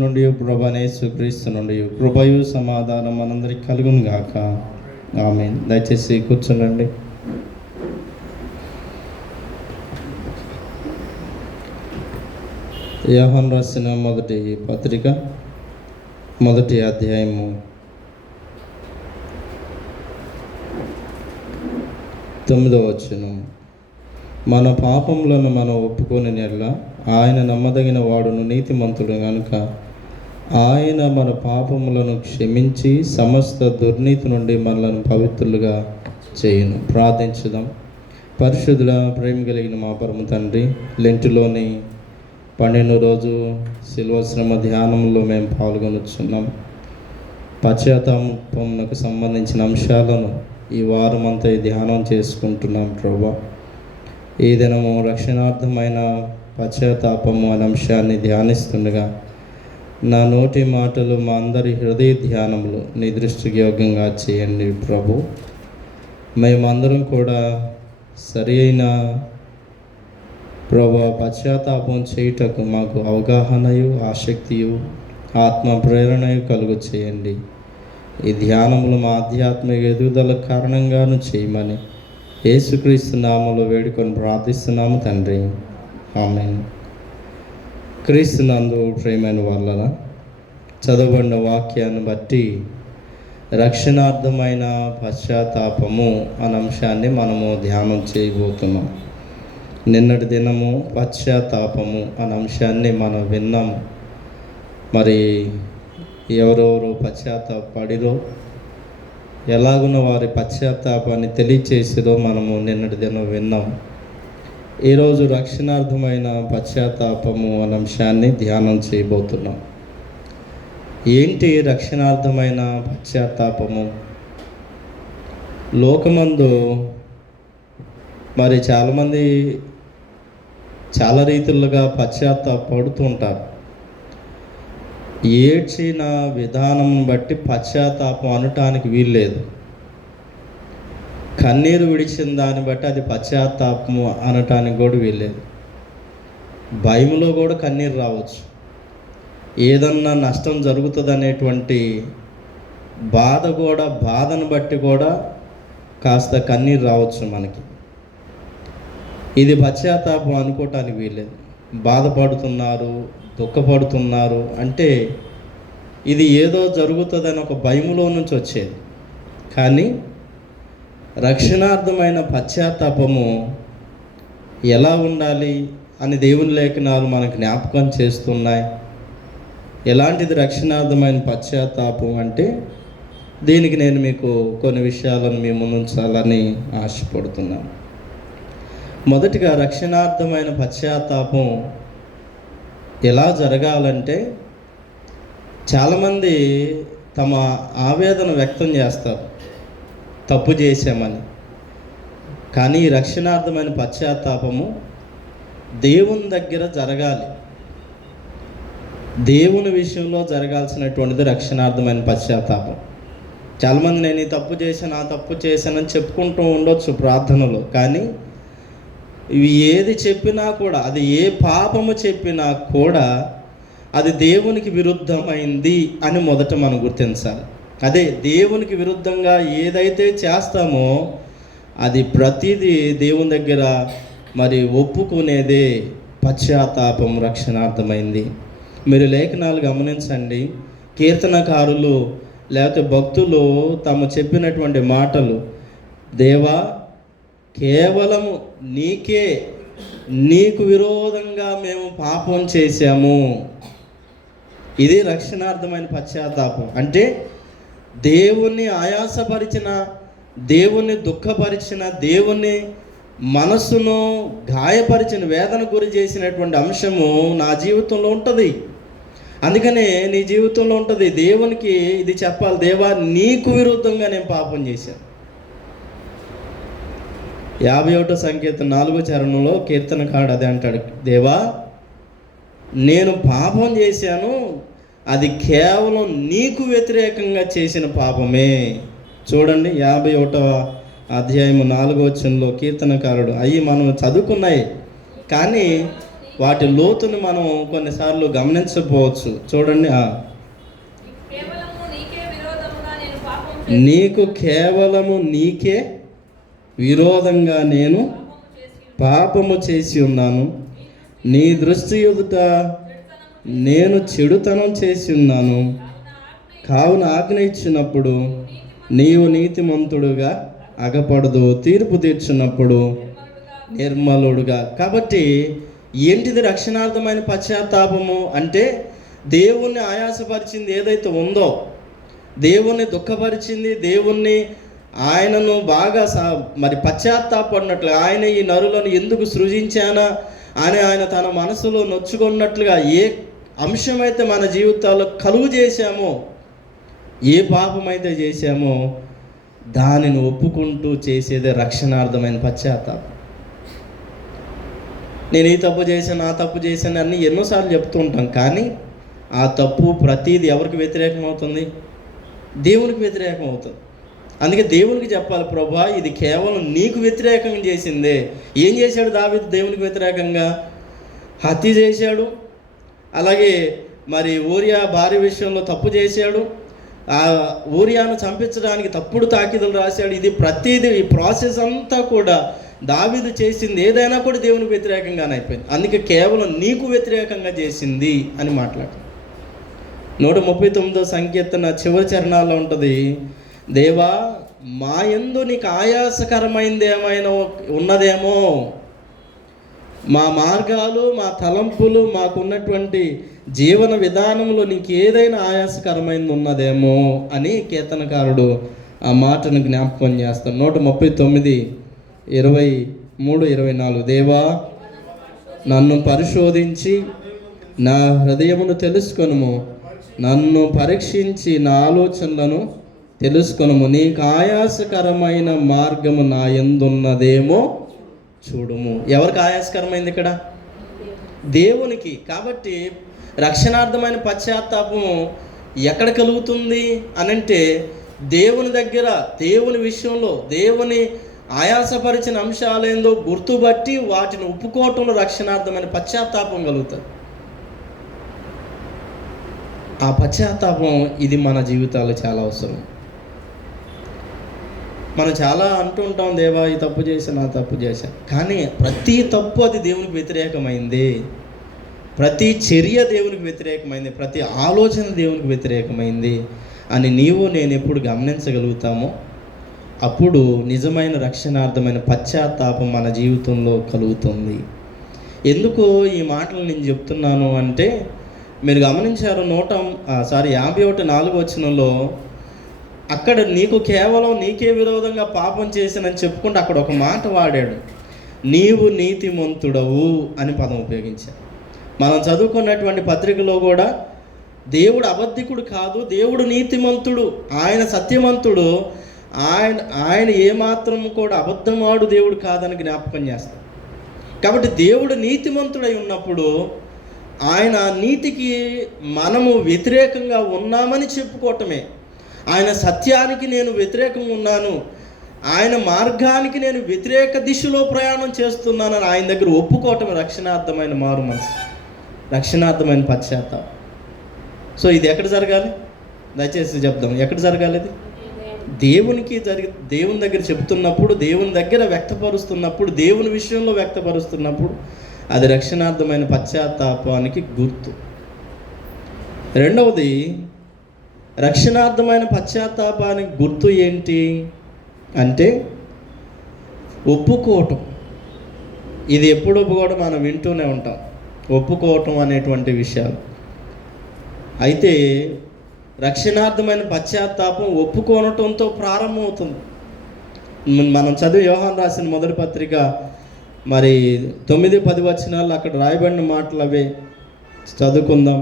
నుండి ప్రభువైన యేసుక్రీస్తు నుండి కృపయు సమాధానం మనందరికి కలుగును గాక. ఆమేన్. దయచేసి కూర్చోండి. యోహాను రాసిన మొదటి పత్రిక మొదటి అధ్యాయము 9వ వచనం. మన పాపములను మనం ఒప్పుకొని నెల ఆయన నమ్మదగిన వాడును నీతిమంతుడు కనుక ఆయన మన పాపములను క్షమించి సమస్త దుర్నీతి నుండి మనలను పవిత్రులుగా చేయును. ప్రార్థించుదాం. పరిశుద్ధుల ప్రేమ కలిగిన మా పరమ తండ్రి, లెంటులోని 12వ రోజు శిలువ శ్రమ ధ్యానంలో మేము పాల్గొనుచున్నాం. పశ్చాత్తాపమునకు సంబంధించిన అంశాలను ఈ వారం అంతా ధ్యానం చేసుకుంటున్నాం. ప్రభువా, ఈ దినము రక్షణార్థమైన పశ్చాత్తాపము అనే అంశాన్ని ధ్యానిస్తుండగా నా నోటి మాటలు మా అందరి హృదయ ధ్యానములు నీ దృష్టికి యోగ్యంగా చేయండి. ప్రభు, మేమందరం కూడా సరి అయిన ప్రభు పశ్చాత్తాపం చేయుటకు మాకు అవగాహనయు ఆసక్తియు ఆత్మ ప్రేరణయు కలుగు చేయండి. ఈ ధ్యానములు మా ఆధ్యాత్మిక ఎదుగుదల కారణంగాను చేయమని యేసుక్రీస్తు నామములో వేడుకొని ప్రార్థిస్తున్నాము తండ్రి. ఆమేన్. క్రీస్తునందు ప్రియమైన వాళ్ళ చదవబడిన వాక్యాన్ని బట్టి రక్షణార్థమైన పశ్చాత్తాపము అనే అంశాన్ని మనము ధ్యానం చేయబోతున్నాం. నిన్నటి దినము పశ్చాత్తాపము అనే అంశాన్ని మనం విన్నాము. మరి ఎవరెవరు పశ్చాత్తాపడిరో, ఎలాగున్న వారి పశ్చాత్తాపాన్ని తెలియచేసిరో మనము నిన్నటి దినం విన్నాం. ఈరోజు రక్షణార్థమైన పశ్చాత్తాపము అనే అంశాన్ని ధ్యానం చేయబోతున్నాం. ఏంటి రక్షణార్థమైన పశ్చాత్తాపము? లోకమందు మరి చాలామంది చాలా రీతులుగా పశ్చాత్తాపడుతూ ఉంటారు. ఏడ్చిన విధానం బట్టి పశ్చాత్తాపం అనటానికి వీల్లేదు. కన్నీరు విడిచిన దాన్ని బట్టి అది పశ్చాత్తాపము అనటానికి కూడా వీల్లేదు. భయంలో కూడా కన్నీరు రావచ్చు. ఏదన్నా నష్టం జరుగుతుంది అనేటువంటి బాధ కూడా, బాధను బట్టి కూడా కాస్త కన్నీరు రావచ్చు మనకి. ఇది పశ్చాత్తాపం అనుకోవటానికి వీల్లేదు. బాధపడుతున్నారు, దుఃఖపడుతున్నారు అంటే ఇది ఏదో జరుగుతుందని ఒక భయములో నుంచి వచ్చేది. కానీ రక్షణార్థమైన పశ్చాత్తాపము ఎలా ఉండాలి అని దేవుని లేఖనాలు మనకు జ్ఞాపకం చేస్తున్నాయి. ఎలాంటిది రక్షణార్థమైన పశ్చాత్తాపం అంటే దీనికి నేను మీకు కొన్ని విషయాలను మీ ముందుంచాలని ఆశపడుతున్నాను. మొదటిగా రక్షణార్థమైన పశ్చాత్తాపం ఎలా జరగాలంటే, చాలామంది తమ ఆవేదన వ్యక్తం చేస్తారు తప్పు చేశామని. కానీ రక్షణార్థమైన పశ్చాత్తాపము దేవుని దగ్గర జరగాలి. దేవుని విషయంలో జరగాల్సినటువంటిది రక్షణార్థమైన పశ్చాత్తాపం. చాలామంది నేను ఈ తప్పు చేశాను, ఆ తప్పు చేశానని చెప్పుకుంటూ ఉండొచ్చు ప్రార్థనలో. కానీ ఇవి ఏది చెప్పినా కూడా, అది ఏ పాపము చెప్పినా కూడా అది దేవునికి విరుద్ధమైంది అని మొదట మనం గుర్తించాలి. అదే దేవునికి విరుద్ధంగా ఏదైతే చేస్తామో అది ప్రతిదీ దేవుని దగ్గర మరి ఒప్పుకునేదే పశ్చాత్తాపం రక్షణార్థమైంది. మీరు లేఖనాలు గమనించండి. కీర్తనకారులు లేకపోతే భక్తులు తాము చెప్పినటువంటి మాటలు, దేవా కేవలము నీకే, నీకు విరోధంగా మేము పాపం చేశాము. ఇది రక్షణార్థమైన పశ్చాత్తాపం. అంటే దేవుణ్ణి ఆయాసపరిచిన, దేవుణ్ణి దుఃఖపరిచిన, దేవుని మనస్సును గాయపరిచిన, వేదన గురి చేసినటువంటి అంశము నా జీవితంలో ఉంటుంది. అందుకనే నీ జీవితంలో ఉంటుంది. దేవునికి ఇది చెప్పాలి, దేవా నీకు విరుద్ధంగా నేను పాపం చేశాను. 51వ సంకీర్తన 4వ చరణంలో కీర్తనకారుడు అదే అంటాడు, దేవా నేను పాపం చేశాను, అది కేవలం నీకు వ్యతిరేకంగా చేసిన పాపమే. చూడండి 51వ అధ్యాయము 4వ వచనంలో కీర్తనకారుడు, అవి మనం చదువుకున్నాయి కానీ వాటి లోతుని మనం కొన్నిసార్లు గమనించకపోవచ్చు. చూడండి, నీకు కేవలము నీకే విరోధంగా నేను పాపము చేసి ఉన్నాను, నీ దృష్టి ఎదుట నేను చెడుతనం చేసి ఉన్నాను, కావున ఆజ్ఞ ఇచ్చినప్పుడు నీవు నీతిమంతుడుగా అగపడదు, తీర్పు తీర్చున్నప్పుడు నిర్మలుడుగా. కాబట్టి ఏంటిది రక్షణార్థమైన పశ్చాత్తాపము అంటే, దేవుణ్ణి ఆయాసపరిచింది ఏదైతే ఉందో, దేవుణ్ణి దుఃఖపరిచింది, దేవుణ్ణి ఆయనను బాగా మరి పశ్చాత్తాపడినట్లుగా, ఆయన ఈ నరులను ఎందుకు సృజించానా అని ఆయన తన మనసులో నొచ్చుకున్నట్లుగా ఏ అంశమైతే మన జీవితాల్లో కలుగు చేశామో, ఏ పాపమైతే చేశామో దానిని ఒప్పుకుంటూ చేసేదే రక్షణార్థమైన పశ్చాత్తాపం. నేను ఈ తప్పు చేశాను, ఆ తప్పు చేశాను అన్నీ ఎన్నోసార్లు చెప్తూ ఉంటాం, కానీ ఆ తప్పు ప్రతీది ఎవరికి వ్యతిరేకం అవుతుంది? దేవునికి వ్యతిరేకం అవుతుంది. అందుకే దేవునికి చెప్పాలి, ప్రభా ఇది కేవలం నీకు వ్యతిరేకంగా చేసిందే. ఏం చేశాడు దావీదు దేవునికి వ్యతిరేకంగా? హత్య చేశాడు, అలాగే మరి ఊరియా భార్య విషయంలో తప్పు చేశాడు, ఆ ఊరియాను చంపించడానికి తప్పుడు తాకీదులు రాశాడు. ఇది ప్రతిదీ, ఈ ప్రాసెస్ అంతా కూడా దావీదు చేసింది ఏదైనా కూడా దేవునికి వ్యతిరేకంగానే అయిపోయింది. అందుకే కేవలం నీకు వ్యతిరేకంగా చేసింది అని మాట్లాడు. 139వ సంకీర్తన చివరి చరణాల్లో ఉంటుంది, దేవా మా యందు నీకు ఆయాసకరమైనది ఏమైనా ఉన్నదేమో, మా మార్గాలు, మా తలంపులు, మాకున్నటువంటి జీవన విధానంలో నీకు ఏదైనా ఆయాసకరమైనది ఉన్నదేమో అని కీర్తనకారుడు ఆ మాటను జ్ఞాపకం చేస్తాడు. 139, 23, 24. దేవా నన్ను పరిశోధించి నా హృదయమును తెలుసుకొనుము, నన్ను పరీక్షించి నా ఆలోచనలను తెలుసుకొనుము, నీకు ఆయాసకరమైన మార్గము నా యందున్నదేమో చూడుము. ఎవరికి ఆయాసకరమైంది ఇక్కడ? దేవునికి. కాబట్టి రక్షణార్థమైన పశ్చాత్తాపము ఎక్కడ కలుగుతుంది అనంటే, దేవుని దగ్గర, దేవుని విషయంలో దేవుని ఆయాసపరిచిన అంశాలేందో గుర్తుబట్టి వాటిని ఒప్పుకోవటంలో రక్షణార్థమైన పశ్చాత్తాపం కలుగుతుంది. ఆ పశ్చాత్తాపం ఇది మన జీవితాలు చాలా అవసరం. మనం చాలా అంటూ ఉంటాం, దేవా ఈ తప్పు చేశాను, ఆ తప్పు చేశాను, కానీ ప్రతి తప్పు అది దేవునికి వ్యతిరేకమైంది, ప్రతి చర్య దేవునికి వ్యతిరేకమైంది, ప్రతి ఆలోచన దేవునికి వ్యతిరేకమైంది అని నీవు నేను ఎప్పుడు గమనించగలుగుతామో అప్పుడు నిజమైన రక్షణార్థమైన పశ్చాత్తాపం మన జీవితంలో కలుగుతుంది. ఎందుకు ఈ మాటలు నేను చెప్తున్నాను అంటే, మీరు గమనించారు 51:4 అక్కడ నీకు కేవలం నీకే విరోధంగా పాపం చేశానని చెప్పుకుంటే అక్కడ ఒక మాట వాడాడు, నీవు నీతిమంతుడవు అని పదం ఉపయోగించాడు. మనం చదువుకున్నటువంటి పత్రికలో కూడా దేవుడు అబద్ధికుడు కాదు, దేవుడు నీతిమంతుడు, ఆయన సత్యవంతుడు, ఆయన ఏమాత్రం కూడా అబద్ధమాడు దేవుడు కాదని జ్ఞాపకం చేస్తాడు. కాబట్టి దేవుడు నీతిమంతుడై ఉన్నప్పుడు ఆయన నీతికి మనము వ్యతిరేకంగా ఉన్నామని చెప్పుకోవటమే, ఆయన సత్యానికి నేను వ్యతిరేకంగా ఉన్నాను, ఆయన మార్గానికి నేను వ్యతిరేక దిశలో ప్రయాణం చేస్తున్నానని ఆయన దగ్గర ఒప్పుకోవటమే రక్షణార్థమైన మారు మనసు, రక్షణార్థమైన పశ్చాత్తాపం. సో ఇది ఎక్కడ జరగాలి? దయచేసి చెప్దాం, ఎక్కడ జరగాలి? ఇది దేవుని దగ్గర చెబుతున్నప్పుడు, దేవుని దగ్గర వ్యక్తపరుస్తున్నప్పుడు, దేవుని విషయంలో వ్యక్తపరుస్తున్నప్పుడు అది రక్షణార్థమైన పశ్చాత్తాపానికి గుర్తు. రెండవది, రక్షణార్థమైన పశ్చాత్తాపానికి గుర్తు ఏంటి అంటే ఒప్పుకోవటం. ఇది ఎప్పుడు ఒప్పుకోవడం మనం వింటూనే ఉంటాం, ఒప్పుకోవటం అనేటువంటి విషయాలు. అయితే రక్షణార్థమైన పశ్చాత్తాపం ఒప్పుకోవటంతో ప్రారంభమవుతుంది. మనం చదివి యోహాను రాసిన మొదటి పత్రిక మరి 9-10 అక్కడ రాయబడిన మాటలు అవే చదువుకుందాం.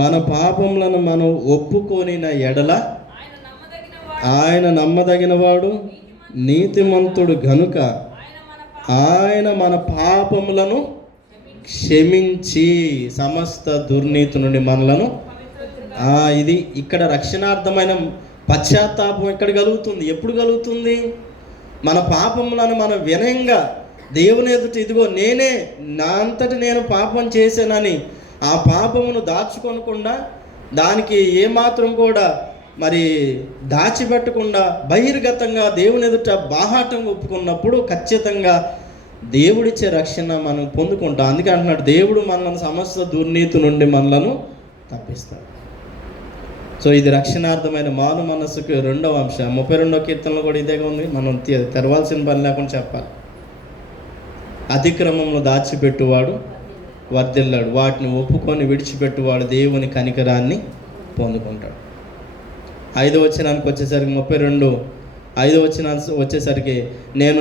మన పాపములను మనం ఒప్పుకొనిన ఎడల ఆయన నమ్మదగినవాడు, నీతిమంతుడు గనుక ఆయన మన పాపములను క్షమించి సమస్త దుర్నీతి నుండి మనలను ఇది ఇక్కడ రక్షణార్థమైన పశ్చాత్తాపం ఎక్కడ కలుగుతుంది? ఎప్పుడు కలుగుతుంది? మన పాపములను మనం వినయంగా దేవుని ఎదుట ఇదిగో నేనే నా అంతటి నేను పాపం చేశానని ఆ పాపమును దాచుకొనకుండా, దానికి ఏమాత్రం కూడా మరి దాచిపెట్టకుండా బహిర్గతంగా దేవుని ఎదుట బాహాటంగా ఒప్పుకున్నప్పుడు ఖచ్చితంగా దేవుడిచ్చే రక్షణ మనం పొందుకుంటాం. అందుకే అంటున్నాడు, దేవుడు మనల్ని సమస్త దుర్నీతి నుండి మనలను తప్పిస్తాడు. సో ఇది రక్షణార్థమైన మారు మనస్సుకు రెండవ అంశం. 32వ కీర్తనలో కూడా ఇదేగా ఉంది. మనం తెరవాల్సిన పని లేకుండా చెప్పాలి. అతిక్రమంలో దాచిపెట్టువాడు వర్ధిల్లాడు, వాటిని ఒప్పుకొని విడిచిపెట్టువాడు దేవుని కనికరాన్ని పొందుకుంటాడు. 5వ వచనానికి వచ్చేసరికి 32:5 వచ్చేసరికి నేను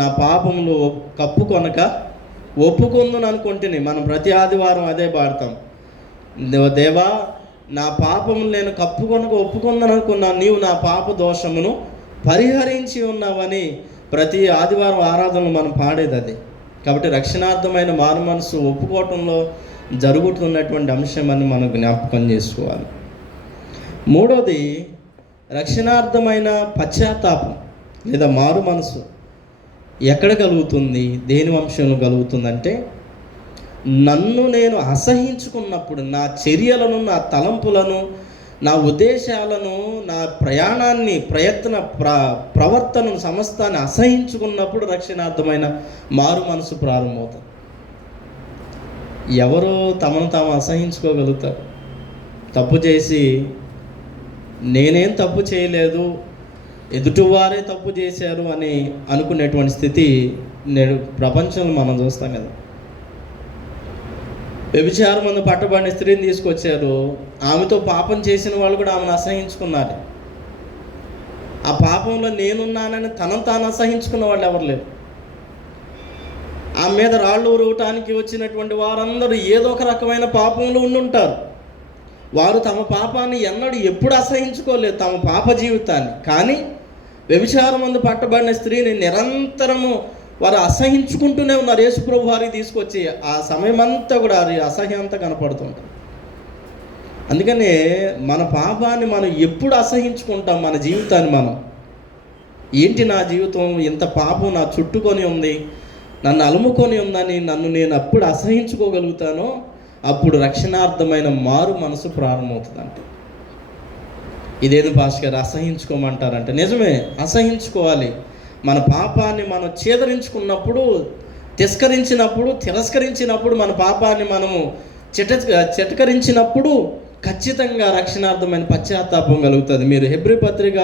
నా పాపములు కప్పుకొనక ఒప్పుకుందును అనుకుంటుని. మనం ప్రతి ఆదివారం అదే పాడతాం. దేవా, నా పాపములు నేను కప్పుకొనక ఒప్పుకుందని అనుకున్నాను, నీవు నా పాప దోషమును పరిహరించి ఉన్నావని ప్రతి ఆదివారం ఆరాధనలు మనం పాడేది అది. కాబట్టి రక్షణార్థమైన మారు మనసు ఒప్పుకోవటంలో జరుగుతున్నటువంటి అంశం అని మనం జ్ఞాపకం చేసుకోవాలి. మూడోది, రక్షణార్థమైన పశ్చాత్తాపం లేదా మారు మనసు ఎక్కడ కలుగుతుంది, దేని వంశంలో కలుగుతుందంటే, నన్ను నేను అసహించుకున్నప్పుడు, నా చర్యలను, నా తలంపులను, నా ఉద్దేశాలను, నా ప్రయాణాన్ని, ప్రవర్తనను సమస్తాన్ని అసహించుకున్నప్పుడు రక్షణార్థమైన మారు మనసు ప్రారంభమవుతుంది. ఎవరో తమను తాము అసహించుకోగలుగుతారు. తప్పు చేసి నేనేం తప్పు చేయలేదు, ఎదుటివారే తప్పు చేశారు అని అనుకునేటువంటి స్థితి నేడు ప్రపంచంలో మనం చూస్తాం కదా. వ్యభిచారం మందు పట్టబడిన స్త్రీని తీసుకొచ్చారు. ఆమెతో పాపం చేసిన వాళ్ళు కూడా ఆమెను అసహించుకున్నారు. ఆ పాపంలో నేనున్నానని తనను తాను అసహించుకున్న వాళ్ళు ఎవరు లేరు. ఆమె మీద రాళ్ళు ఉరవటానికి వచ్చినటువంటి వారందరూ ఏదో ఒక రకమైన పాపంలో ఉండుంటారు. వారు తమ పాపాన్ని ఎప్పుడు అసహించుకోలేదు, తమ పాప జీవితాన్ని. కానీ వ్యభిచారం మందు పట్టబడిన స్త్రీని నిరంతరము వారు అసహించుకుంటూనే ఉన్నారు. యేసుప్రభు వారికి తీసుకొచ్చి ఆ సమయం అంతా కూడా అసహ్యంతా కనపడుతుంటారు. అందుకనే మన పాపాన్ని మనం ఎప్పుడు అసహించుకుంటాం, మన జీవితాన్ని మనం. ఏంటి నా జీవితం, ఇంత పాపం నా చుట్టుకొని ఉంది, నన్ను అలుముకొని ఉందని నన్ను నేను అప్పుడు అసహించుకోగలుగుతానో అప్పుడు రక్షణార్థమైన మారు మనసు ప్రారంభమవుతుందంట. ఇదేది పాస్టర్ గారు అసహించుకోమంటారంటే, నిజమే, అసహించుకోవాలి. మన పాపాన్ని మనం చేదరించుకున్నప్పుడు, తిరస్కరించినప్పుడు, మన పాపాన్ని మనము చిటకరించినప్పుడు ఖచ్చితంగా రక్షణార్థమైన పశ్చాత్తాపం కలుగుతుంది. మీరు హెబ్రీ పత్రిక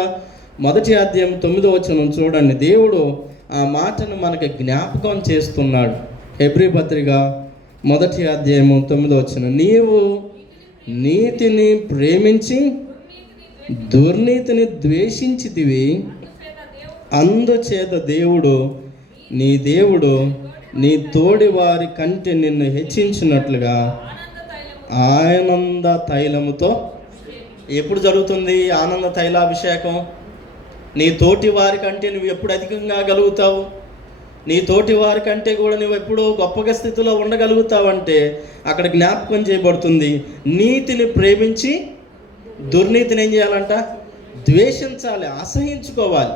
1వ అధ్యాయం 9వ వచనం చూడండి. దేవుడు ఆ మాటను మనకి జ్ఞాపకం చేస్తున్నాడు. హెబ్రీ పత్రిక 1వ అధ్యాయం 9వ వచనం, నీవు నీతిని ప్రేమించి దుర్నీతిని ద్వేషించితివి, అందుచేత దేవుడు నీ తోడి వారి కంటే నిన్ను హెచ్చించినట్లుగా ఆనంద తైలముతో. ఎప్పుడు జరుగుతుంది ఆనంద తైలాభిషేకం? నీ తోటి వారి కంటే నువ్వు ఎప్పుడు అధికంగా గలుగుతావు? నీ తోటి వారి కంటే కూడా నువ్వు ఎప్పుడు గొప్పగా స్థితిలో ఉండగలుగుతావంటే అక్కడ జ్ఞాపకం చేయబడుతుంది, నీతిని ప్రేమించి దుర్నీతిని ఏం చేయాలంట? ద్వేషించాలి, అసహించుకోవాలి,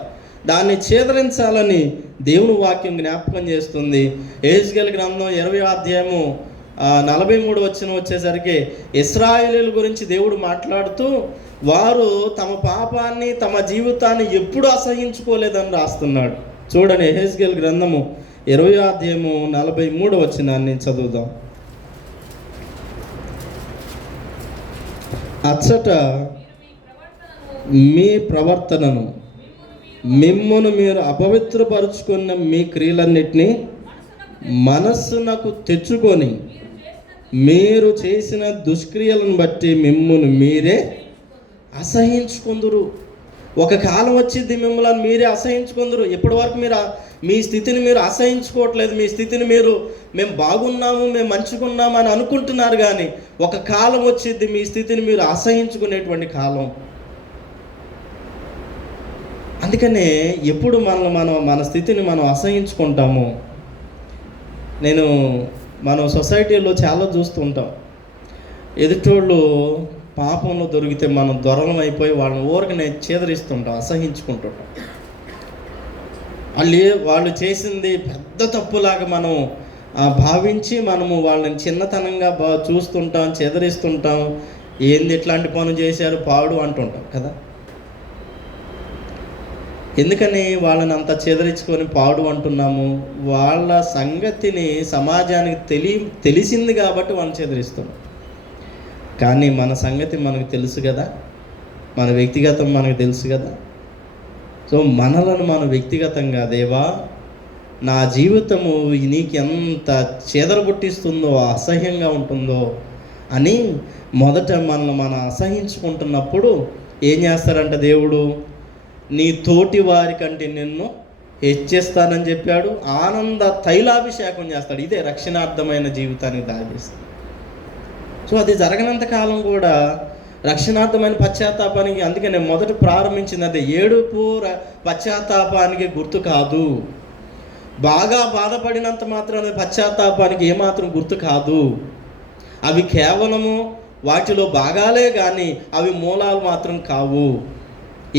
దాన్ని ఛేదరించాలని దేవుని వాక్యం జ్ఞాపకం చేస్తుంది. యెహెజ్కేలు గ్రంథం 20వ అధ్యాయము 43వ వచనం వచ్చేసరికి ఇశ్రాయేలీయుల గురించి దేవుడు మాట్లాడుతూ, వారు తమ పాపాన్ని, తమ జీవితాన్ని ఎప్పుడు అసహించుకోలేదని రాస్తున్నాడు. చూడండి, యెహెజ్కేలు గ్రంథము 20వ అధ్యాయము 43వ వచనాన్ని చదువుదాం. అచ్చట మీ ప్రవర్తనను, మిమ్మును మీరు అపవిత్రపరుచుకున్న మీ క్రియలన్నిటినీ మనస్సునకు తెచ్చుకొని మీరు చేసిన దుష్క్రియలను బట్టి మిమ్మును మీరే అసహించుకుందురు. ఒక కాలం వచ్చింది మిమ్మల్ని మీరే అసహించుకుందురు. ఇప్పటి వరకు మీరు మీ స్థితిని మీరు అసహించుకోవట్లేదు. మీ స్థితిని మేము బాగున్నాము, మేము మంచిగున్నాము అని అనుకుంటున్నారు. కానీ ఒక కాలం వచ్చింది మీ స్థితిని మీరు అసహించుకునేటువంటి కాలం. అందుకనే ఎప్పుడు మన స్థితిని మనం అసహించుకుంటాము. మనం సొసైటీలో చాలా చూస్తూ ఉంటాం. ఎదుటోళ్ళు పాపంలో దొరికితే మనం దొరలం అయిపోయి వాళ్ళని ఊరికనే చేదరిస్తుంటాం, అసహించుకుంటుంటాం. వాళ్ళు చేసింది పెద్ద తప్పులాగా మనం భావించి మనము వాళ్ళని చిన్నతనంగా చూస్తుంటాం, చెదరిస్తుంటాం. ఏంది ఇట్లాంటి పనులు చేశారు పాడు అంటుంటాం కదా. ఎందుకని వాళ్ళని అంత చెదరించుకొని పాడు అంటున్నాము? వాళ్ళ సంగతిని సమాజానికి తెలిసింది కాబట్టి వాళ్ళని చెదరిస్తున్నాం. కానీ మన సంగతి మనకు తెలుసు కదా, మన వ్యక్తిగతం మనకు తెలుసు కదా. సో మనలను మనం వ్యక్తిగతంగా, దేవా నా జీవితము నీకు ఎంత చెదరగొట్టిస్తుందో, అసహ్యంగా ఉంటుందో అని మొదట మనల్ని మనం అసహించుకుంటున్నప్పుడు ఏం చేస్తారంట దేవుడు? నీ తోటి వారి కంటే నిన్ను హెచ్చిస్తానని చెప్పాడు. ఆనంద తైలాభిషేకం చేస్తాడు. ఇదే రక్షణార్థమైన జీవితానికి దారితీస్తుంది. సో అది జరగనంత కాలం కూడా రక్షణార్థమైన పశ్చాత్తాపానికి, అందుకే నేను మొదట ప్రారంభించింది అదే, ఏడుపు పశ్చాత్తాపానికి గుర్తు కాదు. బాగా బాధపడినంత మాత్రం పశ్చాత్తాపానికి ఏమాత్రం గుర్తు కాదు. అవి కేవలము వాటిలో భాగాలే కానీ అవి మూలాలు మాత్రం కావు.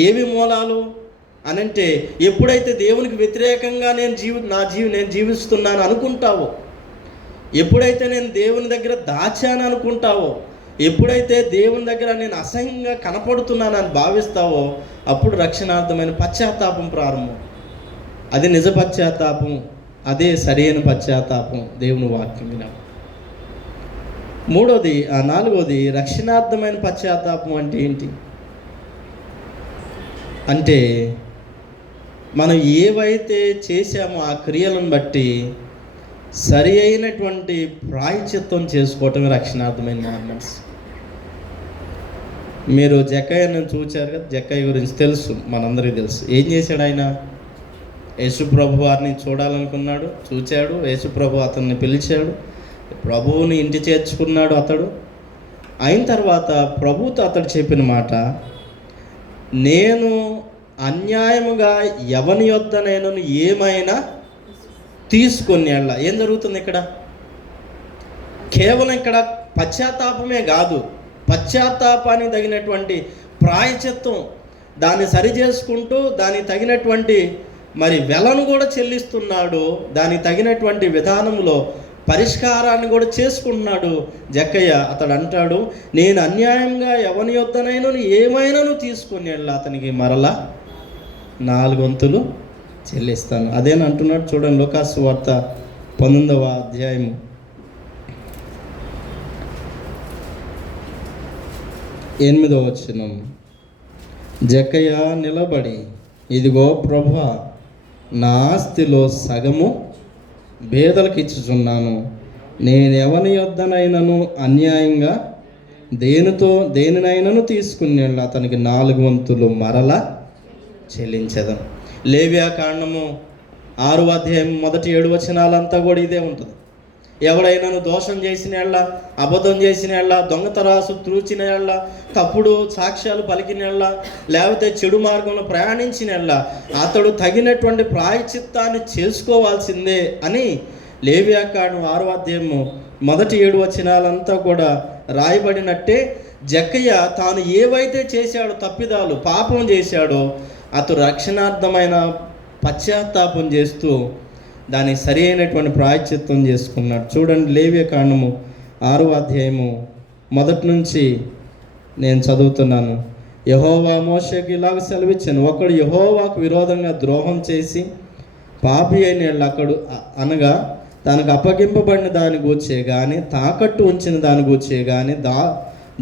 ఏవి మూలాలు అనంటే, ఎప్పుడైతే దేవునికి వ్యతిరేకంగా నేను జీవిస్తున్నాను అనుకుంటావో, ఎప్పుడైతే నేను దేవుని దగ్గర దాచాను అనుకుంటావో, ఎప్పుడైతే దేవుని దగ్గర నేను అసహ్యంగా కనపడుతున్నానని భావిస్తావో, అప్పుడు రక్షణార్థమైన పశ్చాత్తాపం ప్రారంభం. అది నిజ పశ్చాత్తాపం, అదే సరైన పశ్చాత్తాపం దేవుని వాక్యం విన. నాలుగోది రక్షణార్థమైన పశ్చాత్తాపం అంటే ఏంటి అంటే, మనం ఏవైతే చేశామో ఆ క్రియలను బట్టి సరి అయినటువంటి ప్రాయశ్చిత్తం చేసుకోవటమే రక్షణార్థమైన మార్మల్స్. మీరు జక్కయ్యను చూచారు కదా, జక్కయ్య గురించి తెలుసు, మనందరికీ తెలుసు. ఏం చేశాడు ఆయన? యేసుప్రభు వారిని చూడాలనుకున్నాడు, చూచాడు. యేసుప్రభు అతన్ని పిలిచాడు, ప్రభువుని ఇంటి చేర్చుకున్నాడు. అతడు అయిన తర్వాత ప్రభుతో అతడు చెప్పిన మాట, నేను అన్యాయముగా ఎవని యొద్ద నేను ఏమైనా తీసుకొని వెళ్ళా. ఏం జరుగుతుంది ఇక్కడ? కేవలం ఇక్కడ పశ్చాత్తాపమే కాదు, పశ్చాత్తాపానికి తగినటువంటి ప్రాయశ్చిత్తం, దాన్ని సరి చేసుకుంటూ దానికి తగినటువంటి వెలను కూడా చెల్లిస్తున్నాడు. దానికి తగినటువంటి విధానంలో పరిష్కారాన్ని కూడా చేసుకుంటున్నాడు జక్కయ్య. అతడు అంటాడు, నేను అన్యాయంగా ఎవని యొద్దనైనా ఏమైనా తీసుకొని వెళ్ళా, అతనికి మరలా 4 వంతులు చెల్లిస్తాను. అదేని అంటున్నాడు. చూడండి, లూకాసు వార్త 19వ అధ్యాయము 8వ వచనం. జక్కయ్య నిలబడి, ఇదిగో ప్రభువా, నా ఆస్తిలో సగము పేదలకు ఇచ్చుచున్నాను. నేను ఎవని యొద్దనైనను అన్యాయంగా దేనినైనను తీసుకుని వెళ్ళి అతనికి 4 వంతులు మరలా చెల్లించదం. లేవియా కాండము 6వ అధ్యాయం మొదటి 7 వచనాలంతా కూడా ఇదే ఉంటుంది. ఎవడైనాను దోషం చేసిన ఎళ్ళ, అబద్ధం చేసిన ఎళ్ళ, దొంగతరాసు త్రూచిన ఎళ్ళ, తప్పుడు సాక్ష్యాలు పలికిన ఎళ్ళ, లేకపోతే చెడు మార్గంలో ప్రయాణించిన ఎళ్ళ, అతడు తగినటువంటి ప్రాయశ్చిత్తాన్ని చేసుకోవాల్సిందే అని లేవియా కాండం 6వ అధ్యాయము మొదటి 7 వచనాలంతా కూడా రాయబడినట్టే, జక్కయ్య తాను ఏవైతే చేశాడో, తప్పిదాలు పాపం చేశాడో, అతడు రక్షణార్థమైన పశ్చాత్తాపం చేస్తూ దానికి సరి అయినటువంటి ప్రాయశ్చిత్తం చేసుకున్నాడు. చూడండి, లేవియా కాండము 6వ అధ్యాయము మొదటి నుంచి నేను చదువుతున్నాను. యెహోవా మోషేకి ఇలాగ సెలవిచ్చాను, ఒకడు యెహోవాకు విరోధంగా ద్రోహం చేసి పాపి అయిన అక్కడు అనగా తనకు అప్పగింపబడిన దాని గూర్చే కానీ, తాకట్టు ఉంచిన దాని గూర్చే కానీ,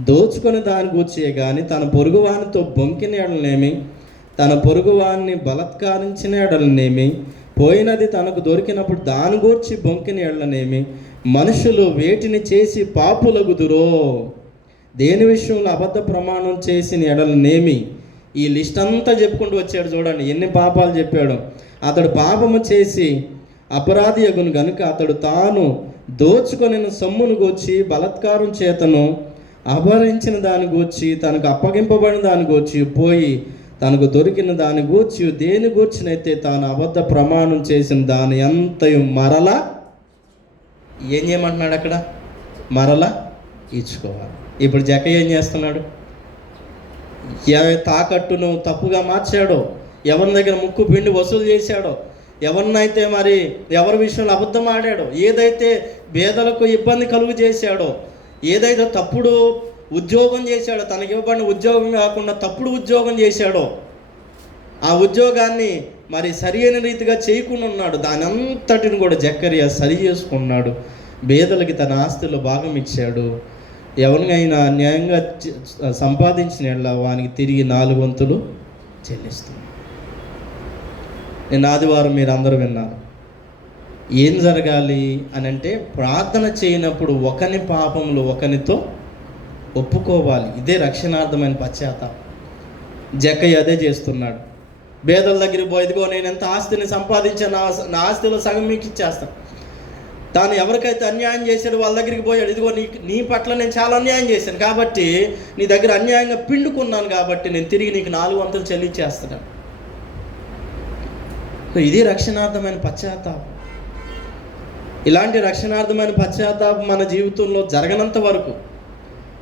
దోచుకుని దాని గూర్చే కానీ, తన పొరుగువానితో బొంకిన ఎడలనేమి, తన పొరుగువాన్ని బలత్కారించిన ఎడలనేమి, పోయినది తనకు దొరికినప్పుడు దాని గూర్చి బొంకిన ఎడలనేమి, మనుషులు వేటిని చేసి పాపులగుదురో, దేని విషయంలో అబద్ధ ప్రమాణం చేసిన ఎడలనేమి, ఈ లిస్ట్ అంతా చెప్పుకుంటూ వచ్చాడు. చూడండి ఎన్ని పాపాలు చెప్పాడు. అతడు పాపము చేసి అపరాధి యగును గనుక అతడు తాను దోచుకొని సొమ్మును గూర్చి బలత్కారం చేతను అపహరించిన దాని గూర్చి, తనకు అప్పగింపబడిన దాని గూర్చి, పోయి తనకు దొరికిన దాని గూర్చి, దేని గూర్చినైతే తాను అబద్ధ ప్రమాణం చేసిన దాని అంతయు మరలా ఏం చేయమంటున్నాడు అక్కడ? మరలా ఇచ్చుకోవాలి. ఇప్పుడు జక్కయ్య ఏం చేస్తున్నాడు? తాకట్టును తప్పుగా మార్చాడో, ఎవరి దగ్గర ముక్కు పిండి వసూలు చేశాడో, ఎవరినైతే మరి ఎవరి విషయంలో అబద్ధం ఆడాడో, ఏదైతే పేదలకు ఇబ్బంది కలుగు చేశాడో, ఏదైతే తప్పుడు ఉద్యోగం చేశాడో, తనకి ఇవ్వబడిన ఉద్యోగం కాకుండా తప్పుడు ఉద్యోగం చేశాడో, ఆ ఉద్యోగాన్ని మరి సరి అయిన రీతిగా చేయకుండా ఉన్నాడు. దాని అంతటిని కూడా జక్కరియా సరి చేసుకున్నాడు. పేదలకి తన ఆస్తిలో భాగం ఇచ్చాడు. ఎవరినైనా న్యాయంగా సంపాదించిన వానికి తిరిగి 4 వంతులు చెల్లిస్తున్నాడు. నేను ఆదివారం మీరు అందరూ విన్నారు. ఏం జరగాలి అని అంటే, ప్రార్థన చేయనప్పుడు ఒకని పాపములు ఒకనితో ఒప్పుకోవాలి. ఇదే రక్షణార్థమైన పశ్చాత్తాపం. జక్కయ్య అదే చేస్తున్నాడు. పేదల దగ్గరికి పోయి, ఇదిగో నేను ఎంత ఆస్తిని సంపాదించాను, నా ఆస్తిలో సగం మీకు ఇచ్చేస్తాను. తాను ఎవరికైతే అన్యాయం చేశాడో వాళ్ళ దగ్గరికి పోయాడు, ఇదిగో నీ పట్ల నేను చాలా అన్యాయం చేశాను కాబట్టి, నీ దగ్గర అన్యాయంగా పిండుకున్నాను కాబట్టి నేను తిరిగి నీకు 4 వంతులు చెల్లించేస్తున్నాను. ఇది రక్షణార్థమైన పశ్చాత్తాపం. ఇలాంటి రక్షణార్థమైన పశ్చాత్తాపం మన జీవితంలో జరగనంత వరకు,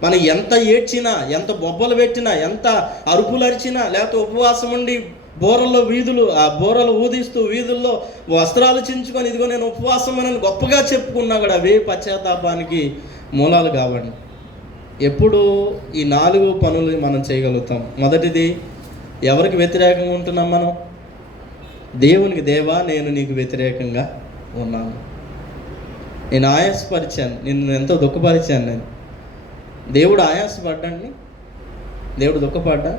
మనం ఎంత ఏడ్చినా, ఎంత బొబ్బలు పెట్టినా, ఎంత అరుపులు అరిచినా, లేకపోతే ఉపవాసం ఉండి ఆ బోరలు ఊదిస్తూ వీధుల్లో వస్త్రాలు చించుకొని, ఇదిగో నేను ఉపవాసం అని గొప్పగా చెప్పుకున్నా కూడా అవే పశ్చాత్తాపానికి మూలాలు కావండి. ఎప్పుడు ఈ 4 పనులు మనం చేయగలుగుతాం? మొదటిది, ఎవరికి వ్యతిరేకంగా ఉంటున్నాం మనం? దేవునికి. దేవా, నేను నీకు వ్యతిరేకంగా ఉన్నాను, నేను ఆయాసపరిచాను, నిన్ను ఎంతో దుఃఖపరిచాను నేను. దేవుడు ఆయాసపడ్డాన్ని? దేవుడు దుఃఖపడ్డా?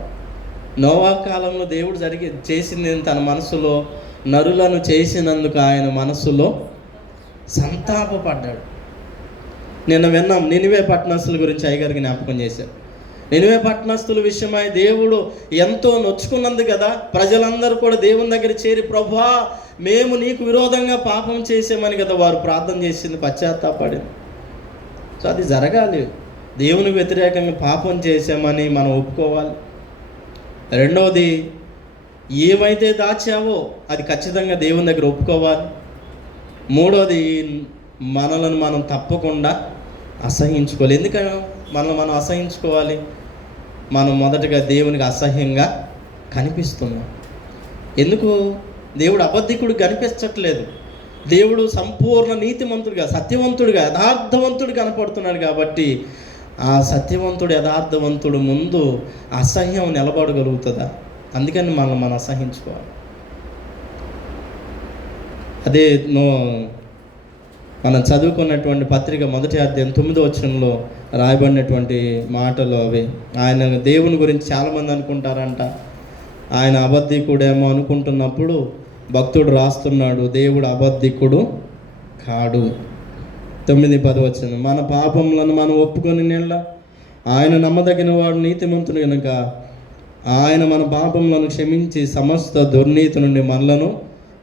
నోవా కాలంలో దేవుడు చేసింది తన మనసులో, నరులను చేసినందుకు ఆయన మనసులో సంతాపపడ్డాడు. నిన్న విన్నాం, నినివే పట్టణస్తుల గురించి అయ్యగారికి జ్ఞాపకం చేశారు. నినివే పట్టణస్తుల విషయమై దేవుడు ఎంతో నొచ్చుకున్నందు కదా ప్రజలందరూ కూడా దేవుని దగ్గర చేరి, ప్రభువా మేము నీకు విరోధంగా పాపం చేసామని కదా వారు ప్రార్థన చేసింది, పశ్చాత్తాపడింది. సో అది జరగాలి. దేవునికి వ్యతిరేకంగా పాపం చేసామని మనం ఒప్పుకోవాలి. రెండవది, ఏమైతే దాచావో అది ఖచ్చితంగా దేవుని దగ్గర ఒప్పుకోవాలి. మూడవది, మనలను మనం తప్పకుండా అసహించుకోవాలి. ఎందుకని మనం అసహించుకోవాలి? మనం మొదటగా దేవునికి అసహ్యంగా కనిపిస్తున్నాం. ఎందుకు? దేవుడు అబద్ధికుడు కనిపించట్లేదు. దేవుడు సంపూర్ణ నీతిమంతుడిగా, సత్యవంతుడిగా, యథార్థవంతుడు కనపడుతున్నాడు. కాబట్టి ఆ సత్యవంతుడు, యథార్థవంతుడు ముందు అసహ్యం నిలబడగలుగుతుందా? అందుకని మనం అసహించుకోవాలి. అదే మనం చదువుకున్నటువంటి పత్రిక 1వ అధ్యాయం 9వ వచనంలో రాయబడినటువంటి మాటలు అవి. ఆయన దేవుని గురించి చాలామంది అనుకుంటారంట, ఆయన అబద్ధికుడేమో అనుకుంటున్నప్పుడు భక్తుడు రాస్తున్నాడు, దేవుడు అబద్ధికుడు కాడు. 9-10 వచనం, మన పాపములను మనం ఒప్పుకొని నెల ఆయన నమ్మదగిన వాడు, నీతిమంతుడు కనుక ఆయన మన పాపములను క్షమించి సమస్త దుర్నీతి నుండి మనలను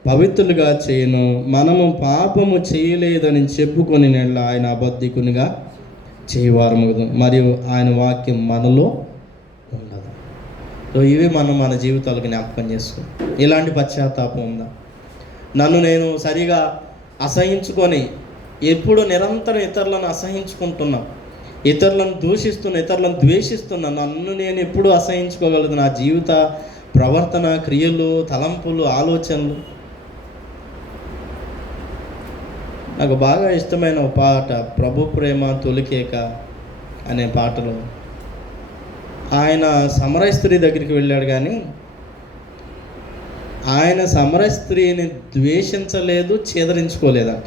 పవిత్రులుగా చేయను. మనము పాపము చేయలేదని చెప్పుకొని నెల ఆయన అబద్ధికునిగా చేయవారము, మరియు ఆయన వాక్యం మనలో ఉండదు. సో ఇవి మనం మన జీవితాలకు జ్ఞాపకం చేసుకుని, ఇలాంటి పశ్చాత్తాపం ఉందా? నన్ను నేను సరిగా అసహించుకొని ఎప్పుడు నిరంతరం ఇతరులను అసహించుకుంటున్నా, ఇతరులను దూషిస్తున్నా, ఇతరులను ద్వేషిస్తున్నా, నన్ను నేను ఎప్పుడు అసహించుకోగలదు? నా జీవిత ప్రవర్తన, క్రియలు, తలంపులు, ఆలోచనలు. నాకు బాగా ఇష్టమైన ఒక పాట, ప్రభు ప్రేమ తొలికేక అనే పాటలో ఆయన సమరయ స్త్రీ దగ్గరికి వెళ్ళాడు, కానీ ఆయన సమరయ స్త్రీని ద్వేషించలేదు, చేదరించుకోలేదంట.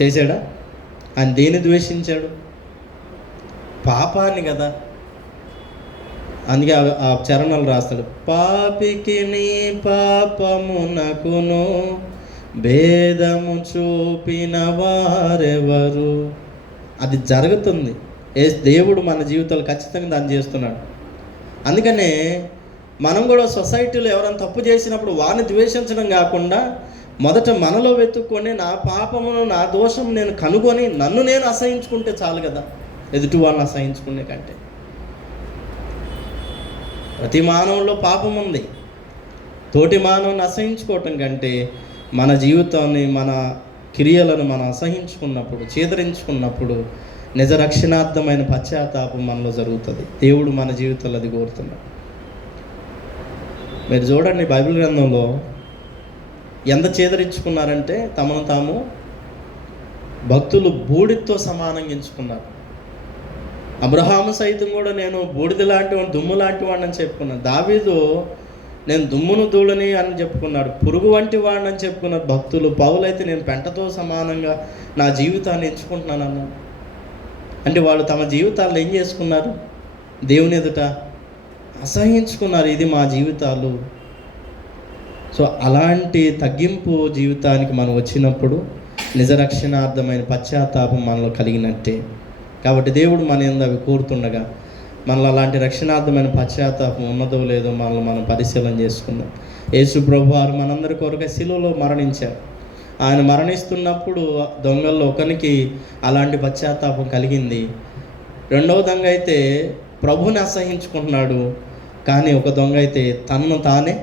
చేశాడా? ఆయన దేన్ని ద్వేషించాడు? పాపాన్ని కదా. అందుకే ఆ చరణాలు రాస్తాడు, పాపికి నీ పాపమునకును భేదము చూపిన వారెవరు. అది జరుగుతుంది. దేవుడు మన జీవితాలు ఖచ్చితంగా దాన్ని చేస్తున్నాడు. అందుకనే మనం కూడా సొసైటీలో ఎవరైనా తప్పు చేసినప్పుడు వారిని ద్వేషించడం కాకుండా మొదట మనలో వెతుక్కొని నా పాపమును, నా దోషం నేను కనుగొని నన్ను నేను అసహించుకుంటే చాలు కదా, ఎదుటి వాళ్ళని అసహించుకునే కంటే. ప్రతి మానవుల్లో పాపం ఉంది. తోటి మానవుని అసహించుకోవటం కంటే మన జీవితాన్ని, మన క్రియలను మనం అసహించుకున్నప్పుడు, చేదరించుకున్నప్పుడు నిజ రక్షణార్థమైన పశ్చాత్తాపం మనలో జరుగుతుంది. దేవుడు మన జీవితంలో అది కోరుతున్నాడు. మీరు చూడండి బైబిల్ గ్రంథంలో ఎంత చేదరించుకున్నారంటే తమను తాము భక్తులు బూడిదతో సమానంగా ఎంచుకున్నారు. అబ్రహాము సైతం కూడా నేను బూడిద లాంటి వాడిని, దుమ్ము లాంటి వాడిని అని చెప్పుకున్నాను. దావీదు నేను దుమ్మును ధూళిని అని చెప్పుకున్నాడు, పురుగు వంటి వాడిని అని చెప్పుకున్నారు భక్తులు. పౌలైతే నేను పెంటతో సమానంగా నా జీవితాన్ని ఎంచుకుంటున్నాను అన్నాడు. అంటే వాళ్ళు తమ జీవితాల్లో ఏం చేసుకున్నారు? దేవుని ఎదుట అసహించుకున్నారు, ఇది మా జీవితాలు. సో అలాంటి తగ్గింపు జీవితానికి మనం వచ్చినప్పుడు నిజ రక్షణార్థమైన పశ్చాత్తాపం మనలో కలిగినట్టే. కాబట్టి దేవుడు మన యందు అవి కోరుతుండగా మనలో అలాంటి రక్షణార్థమైన పశ్చాత్తాపం ఉన్నదో లేదో మనల్ని మనం పరిశీలన చేసుకుందాం. యేసు ప్రభువారు మనందరి కొరకు శిలువలో మరణించారు. ఆయన మరణిస్తున్నప్పుడు దొంగల్లో ఒకరికి అలాంటి పశ్చాత్తాపం కలిగింది. రెండవ దొంగ అయితే ప్రభుని అసహించుకుంటున్నాడు, కానీ ఒక దొంగ అయితే తనను తానే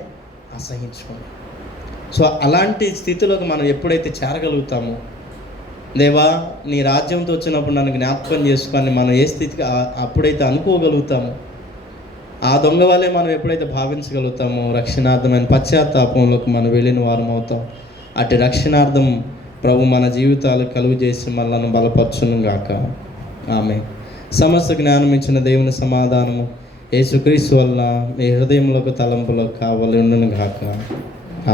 అసహించుకున్నాడు. సో అలాంటి స్థితిలోకి మనం ఎప్పుడైతే చేరగలుగుతామో, దేవా నీ రాజ్యంతో వచ్చినప్పుడు నన్ను జ్ఞాపకం చేసుకొని మనం ఏ స్థితికి అప్పుడైతే అనుకోగలుగుతామో, ఆ దొంగ వల్లే మనం ఎప్పుడైతే భావించగలుగుతామో రక్షణార్థమైన పశ్చాత్తాపంలోకి మనం వెళ్ళిన వారం అవుతాం. అటు రక్షణార్థం ప్రభు మన జీవితాలు కలుగు చేసి మనల్ని బలపరచును గాక. ఆమె సమస్త జ్ఞానం ఇచ్చిన దేవుని సమాధానము యేసుక్రీస్తు వల్ల మీ హృదయంలోకి తలంపులో కావాలి ఉండును గాక.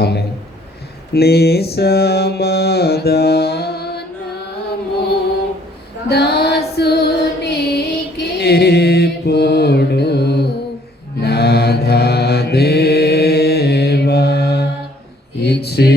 ఆమె నీ సమాధానము దాసునికి ఇప్పుడు నాథా దేవా ఇచ్చి